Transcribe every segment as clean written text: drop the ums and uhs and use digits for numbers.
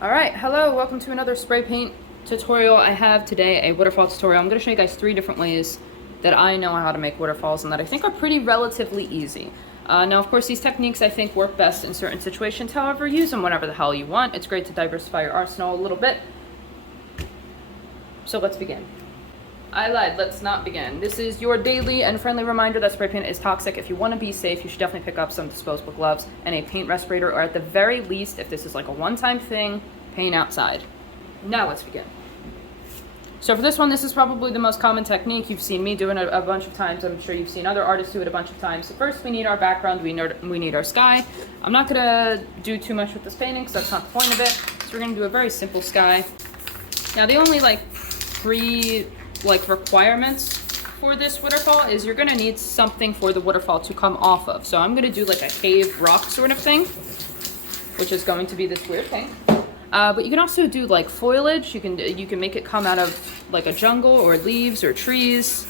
Alright, hello, welcome to another spray paint tutorial. I have today a waterfall tutorial. I'm going to show you guys 3 different ways that I know how to make waterfalls and that I think are pretty relatively easy. Now, of course, these techniques I think work best in certain situations. However, use them whenever the hell you want. It's great to diversify your arsenal a little bit. So let's begin. I lied, let's not begin. This is your daily and friendly reminder that spray paint is toxic. If you want to be safe, you should definitely pick up some disposable gloves and a paint respirator, or at the very least, if this is like a one-time thing, paint outside. Now let's begin. So for this one, this is probably the most common technique. You've seen me do it a bunch of times. I'm sure you've seen other artists do it a bunch of times. So first, we need our background. We need our sky. I'm not going to do too much with this painting because that's not the point of it. So we're going to do a very simple sky. Now, the only requirements for this waterfall is you're going to need something for the waterfall to come off of. So I'm going to do like a cave rock sort of thing, which is going to be this weird thing. But you can also do like foliage. You can make it come out of like a jungle or leaves or trees.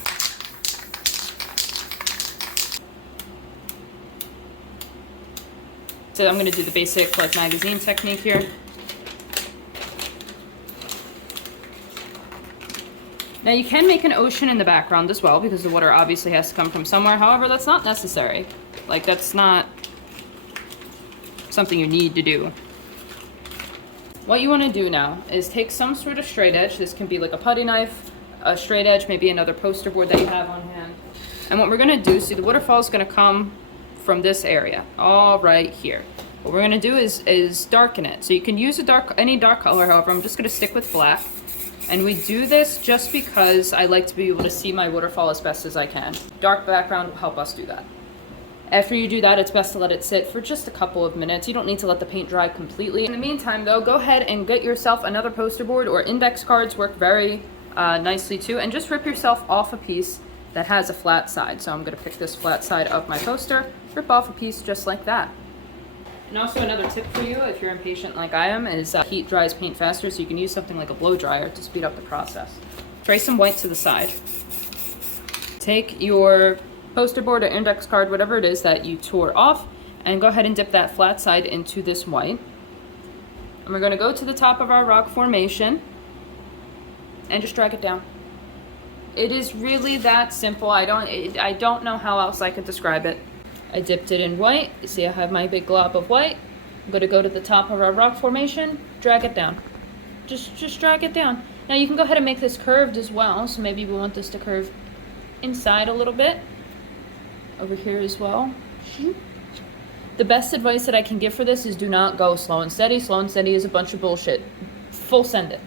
So I'm going to do the basic like magazine technique here. Now you can make an ocean in the background as well because the water obviously has to come from somewhere. However, that's not necessary. Like, that's not something you need to do. What you want to do now is take some sort of straight edge. This can be like a putty knife, a straight edge, maybe another poster board that you have on hand. And what we're going to do, see, the waterfall is going to come from this area, all right here. What we're going to do is darken it. So you can use any dark color, however, I'm just going to stick with black. And we do this just because I like to be able to see my waterfall as best as I can. Dark background will help us do that. After you do that, it's best to let it sit for just a couple of minutes. You don't need to let the paint dry completely. In the meantime, though, go ahead and get yourself another poster board, or index cards work very nicely too, and just rip yourself off a piece that has a flat side. So I'm going to pick this flat side of my poster, rip off a piece just like that. And also another tip for you, if you're impatient like I am, is heat dries paint faster, so you can use something like a blow dryer to speed up the process. Spray some white to the side. Take your poster board or index card, whatever it is that you tore off, and go ahead and dip that flat side into this white. And we're going to go to the top of our rock formation and just drag it down. It is really that simple. I don't know how else I could describe it. I dipped it in white. You see I have my big glob of white. I'm going to go to the top of our rock formation, drag it down. Just drag it down. Now you can go ahead and make this curved as well. So maybe we want this to curve inside a little bit. Over here as well. The best advice that I can give for this is do not go slow and steady. Slow and steady is a bunch of bullshit. Full send it.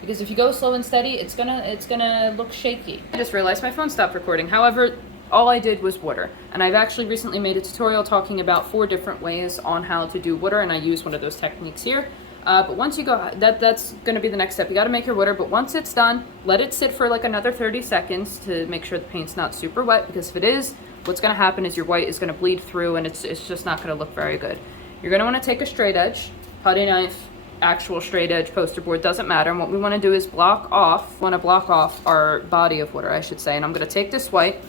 Because if you go slow and steady, it's gonna look shaky. I just realized my phone stopped recording. However, all I did was water. And I've actually recently made a tutorial talking about 4 different ways on how to do water, and I use one of those techniques here. But once you go, that's going to be the next step. You got to make your water, but once it's done, let it sit for like another 30 seconds to make sure the paint's not super wet, because if it is, what's going to happen is your white is going to bleed through and it's just not going to look very good. You're going to want to take a straight edge, putty knife, actual straight edge, poster board, doesn't matter. And what we want to do is block off our body of water, I should say. And I'm going to take this white.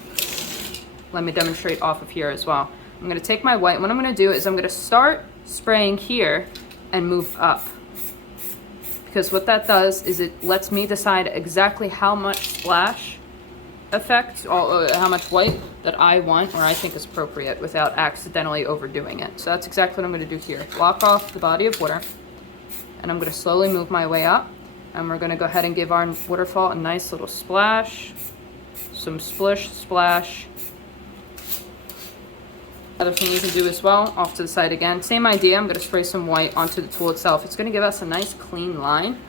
Let me demonstrate off of here as well. I'm going to take my white, and what I'm going to do is I'm going to start spraying here and move up. Because what that does is it lets me decide exactly how much splash effect, or how much white that I want or I think is appropriate without accidentally overdoing it. So that's exactly what I'm going to do here. Block off the body of water, and I'm going to slowly move my way up. And we're going to go ahead and give our waterfall a nice little splash, some splish, splash. Other thing you can do as well, off to the side again, same idea. I'm going to spray some white onto the tool itself. It's going to give us a nice clean line.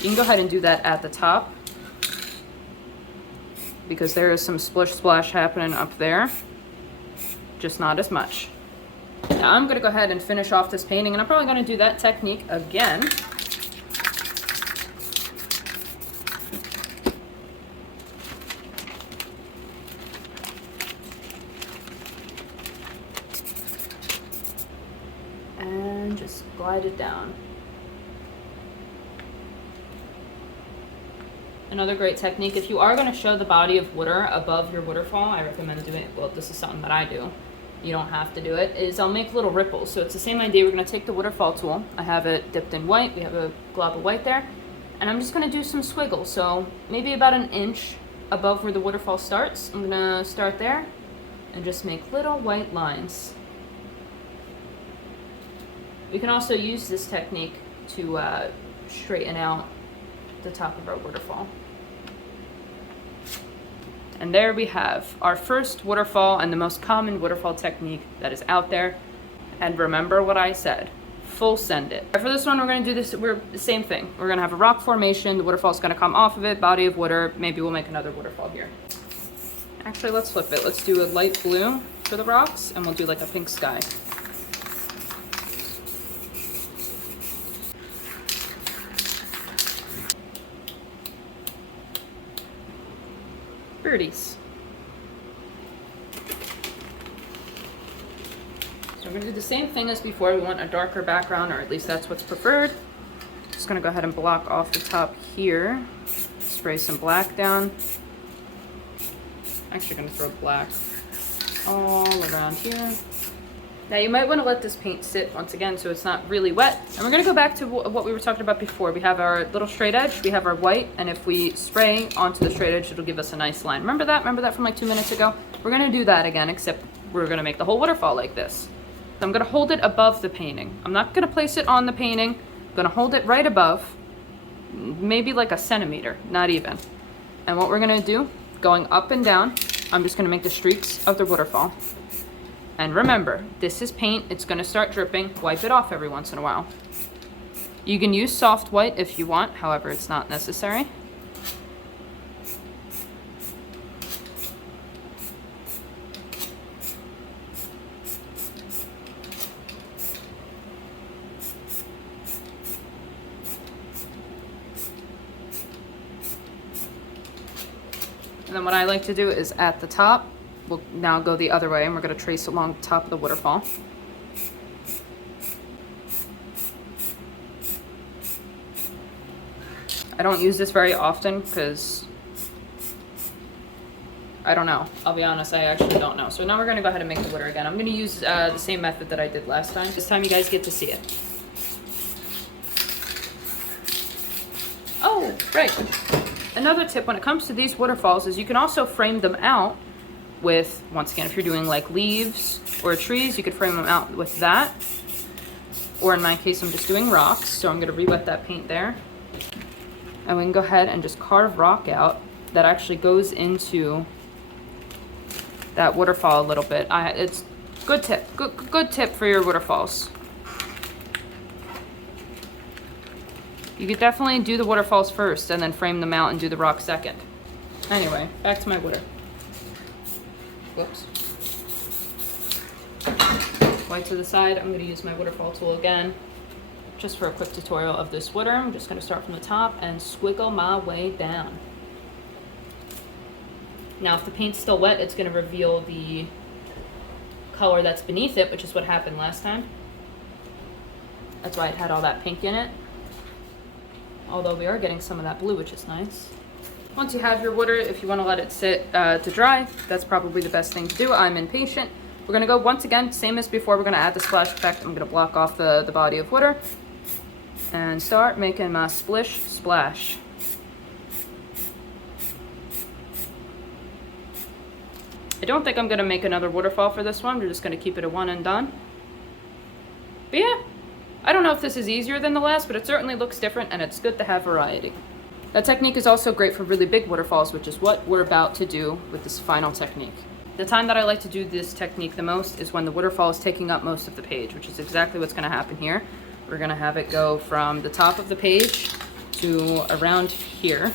You can go ahead and do that at the top, because there is some splish splash happening up there, just not as much. Now I'm going to go ahead and finish off this painting, and I'm probably going to do that technique again. And just glide it down. Another great technique, if you are going to show the body of water above your waterfall, I recommend doing it. Well, this is something that I do. you don't have to do it, is I'll make little ripples. So it's the same idea. We're going to take the waterfall tool. I have it dipped in white. We have a glob of white there. And I'm just going to do some squiggles. So maybe about an inch above where the waterfall starts. I'm going to start there and just make little white lines. We can also use this technique to straighten out the top of our waterfall. And there we have our first waterfall and the most common waterfall technique that is out there. And remember what I said, full send it. For this one, we're gonna do the same thing. We're gonna have a rock formation, the waterfall's gonna come off of it, body of water, maybe we'll make another waterfall here. Actually, let's flip it. Let's do a light blue for the rocks and we'll do like a pink sky. Birdies. So we're going to do the same thing as before. We want a darker background, or at least that's what's preferred. Just going to go ahead and block off the top here. Spray some black down. Actually going to throw black all around here. Now you might want to let this paint sit once again so it's not really wet. And we're going to go back to what we were talking about before. We have our little straight edge, we have our white, and if we spray onto the straight edge, it'll give us a nice line. Remember that? Remember that from like 2 minutes ago? We're going to do that again, except we're going to make the whole waterfall like this. So I'm going to hold it above the painting. I'm not going to place it on the painting. I'm going to hold it right above, maybe like a centimeter, not even. And what we're going to do, going up and down, I'm just going to make the streaks of the waterfall. And remember, this is paint, it's gonna start dripping, wipe it off every once in a while. You can use soft white if you want, however, it's not necessary. And then what I like to do is at the top, we'll now go the other way and we're going to trace along the top of the waterfall. I don't use this very often because I don't know. I'll be honest, I actually don't know. So now we're going to go ahead and make the water again. I'm going to use the same method that I did last time. This time you guys get to see it. Oh, right. Another tip when it comes to these waterfalls is you can also frame them out with, once again, if you're doing like leaves or trees, you could frame them out with that. Or in my case, I'm just doing rocks, so I'm going to re-wet that paint there. And we can go ahead and just carve rock out that actually goes into that waterfall a little bit. It's good tip, good tip for your waterfalls. You could definitely do the waterfalls first and then frame them out and do the rock second. Anyway, back to my water. Whoops. White to the side. I'm going to use my waterfall tool again just for a quick tutorial of this water. I'm just going to start from the top and squiggle my way down. Now if the paint's still wet, it's going to reveal the color that's beneath it, which is what happened last time. That's why it had all that pink in it. Although we are getting some of that blue, which is nice. Once you have your water, if you want to let it sit to dry, that's probably the best thing to do. I'm impatient. We're going to go once again, same as before, we're going to add the splash effect. I'm going to block off the body of water and start making my splish splash. I don't think I'm going to make another waterfall for this one. We're just going to keep it a one and done. But yeah, I don't know if this is easier than the last, but it certainly looks different and it's good to have variety. That technique is also great for really big waterfalls, which is what we're about to do with this final technique. The time that I like to do this technique the most is when the waterfall is taking up most of the page, which is exactly what's going to happen here. We're going to have it go from the top of the page to around here.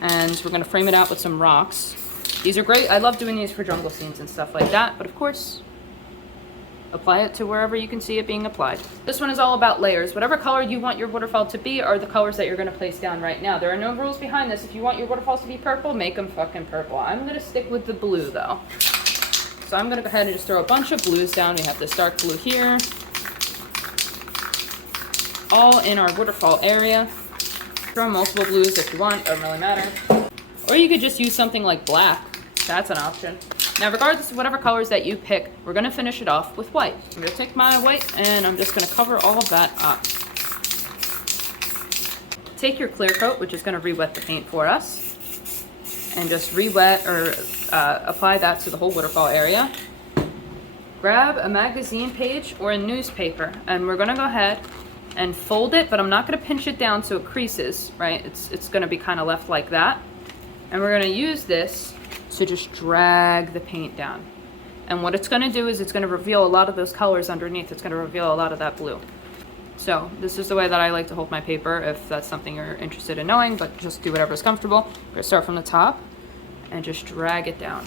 And we're going to frame it out with some rocks. These are great. I love doing these for jungle scenes and stuff like that, but of course, apply it to wherever you can see it being applied. This one is all about layers. Whatever color you want your waterfall to be are the colors that you're going to place down right now. There are no rules behind this. If you want your waterfalls to be purple, make them fucking purple. I'm going to stick with the blue though. So I'm going to go ahead and just throw a bunch of blues down. We have this dark blue here. All in our waterfall area. Throw multiple blues if you want, doesn't really matter. Or you could just use something like black. That's an option. Now, regardless of whatever colors that you pick, we're gonna finish it off with white. I'm gonna take my white and I'm just gonna cover all of that up. Take your clear coat, which is gonna re-wet the paint for us, and just re-wet or apply that to the whole waterfall area. Grab a magazine page or a newspaper, and we're gonna go ahead and fold it, but I'm not gonna pinch it down so it creases, right? It's gonna be kind of left like that. And we're gonna use this to just drag the paint down. And what it's gonna do is it's gonna reveal a lot of those colors underneath. It's gonna reveal a lot of that blue. So this is the way that I like to hold my paper if that's something you're interested in knowing, but just do whatever's comfortable. We're gonna start from the top and just drag it down.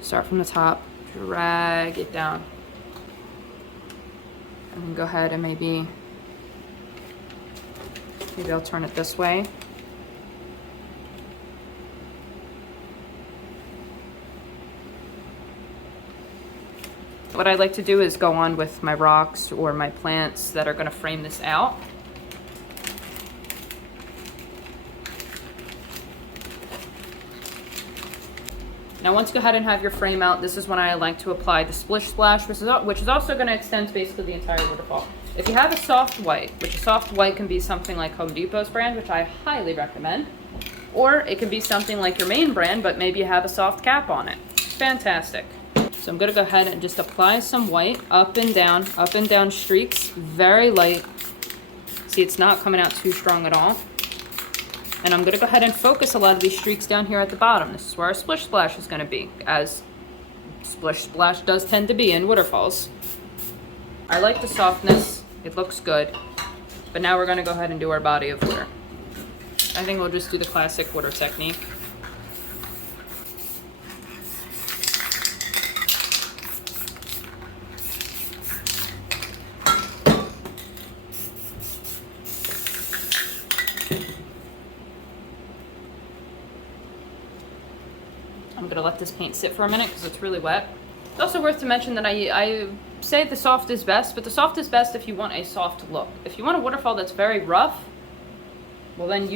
Start from the top, drag it down. And then go ahead and maybe I'll turn it this way. What I like to do is go on with my rocks or my plants that are going to frame this out. Now once you go ahead and have your frame out, this is when I like to apply the splish splash, which is also going to extend basically the entire waterfall. If you have a soft white, which a soft white can be something like Home Depot's brand, which I highly recommend, or it can be something like your main brand, but maybe you have a soft cap on it. Fantastic. So I'm going to go ahead and just apply some white up and down streaks, very light. See, it's not coming out too strong at all. And I'm going to go ahead and focus a lot of these streaks down here at the bottom. This is where our splish splash is going to be, as splish splash does tend to be in waterfalls. I like the softness. It looks good. But now we're going to go ahead and do our body of water. I think we'll just do the classic water technique. I'm going to let this paint sit for a minute because it's really wet. It's also worth to mention that I say the soft is best, but the soft is best if you want a soft look. If you want a waterfall that's very rough, well then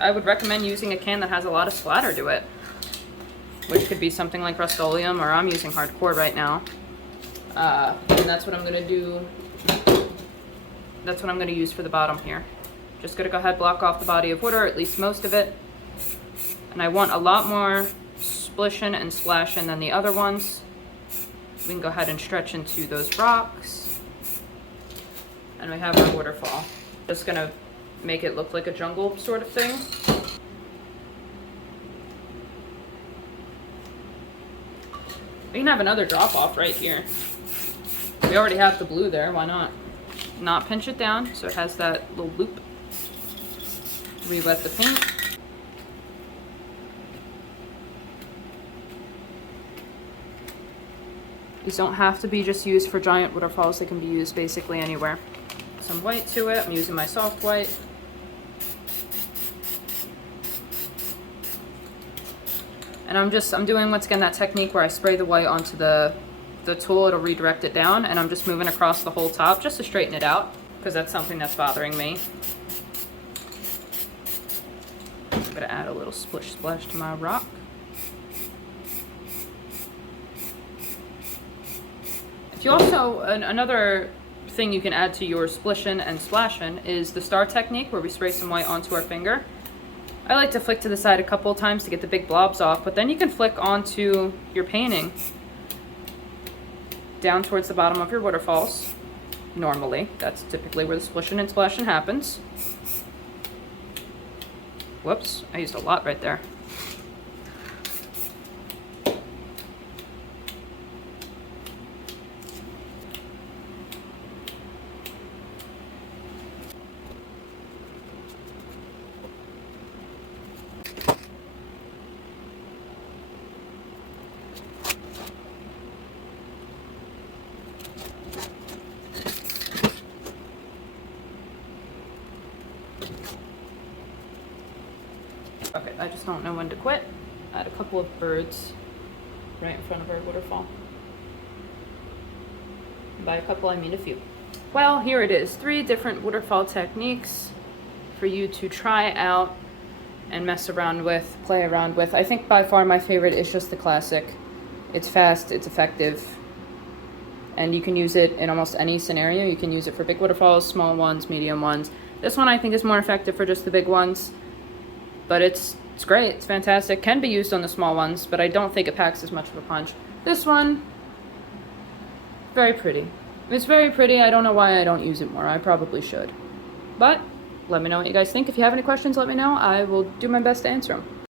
I would recommend using a can that has a lot of splatter to it, which could be something like Rust-Oleum, or I'm using Hardcore right now. And that's what I'm going to do. That's what I'm going to use for the bottom here. Just going to go ahead, block off the body of water, at least most of it. And I want a lot more splishing and splashing than the other ones. We can go ahead and stretch into those rocks. And we have our waterfall. Just gonna make it look like a jungle sort of thing. We can have another drop off right here. We already have the blue there, why not? Not pinch it down so it has that little loop. Re-wet the paint. These don't have to be just used for giant waterfalls. They can be used basically anywhere. Some white to it. I'm using my soft white. And I'm doing once again that technique where I spray the white onto the tool. It'll redirect it down, and I'm just moving across the whole top just to straighten it out because that's something that's bothering me. I'm gonna add a little splish splash to my rock. You also, another thing you can add to your splishin' and splashin' is the star technique, where we spray some white onto our finger. I like to flick to the side a couple of times to get the big blobs off, but then you can flick onto your painting down towards the bottom of your waterfalls. Normally, that's typically where the splishin' and splashin' happens. Whoops, I used a lot right there. Okay, I just don't know when to quit. I had a couple of birds right in front of our waterfall. And by a couple, I mean a few. Well, here it is. 3 different waterfall techniques for you to try out. and mess around with, play around with. I think by far my favorite is just the classic. It's fast, it's effective, and you can use it in almost any scenario. You can use it for big waterfalls, small ones, medium ones. This one I think is more effective for just the big ones, but it's great, it's fantastic. Can be used on the small ones, but I don't think it packs as much of a punch. This one, very pretty. It's very pretty. I don't know why I don't use it more. I probably should. But let me know what you guys think. If you have any questions, let me know. I will do my best to answer them.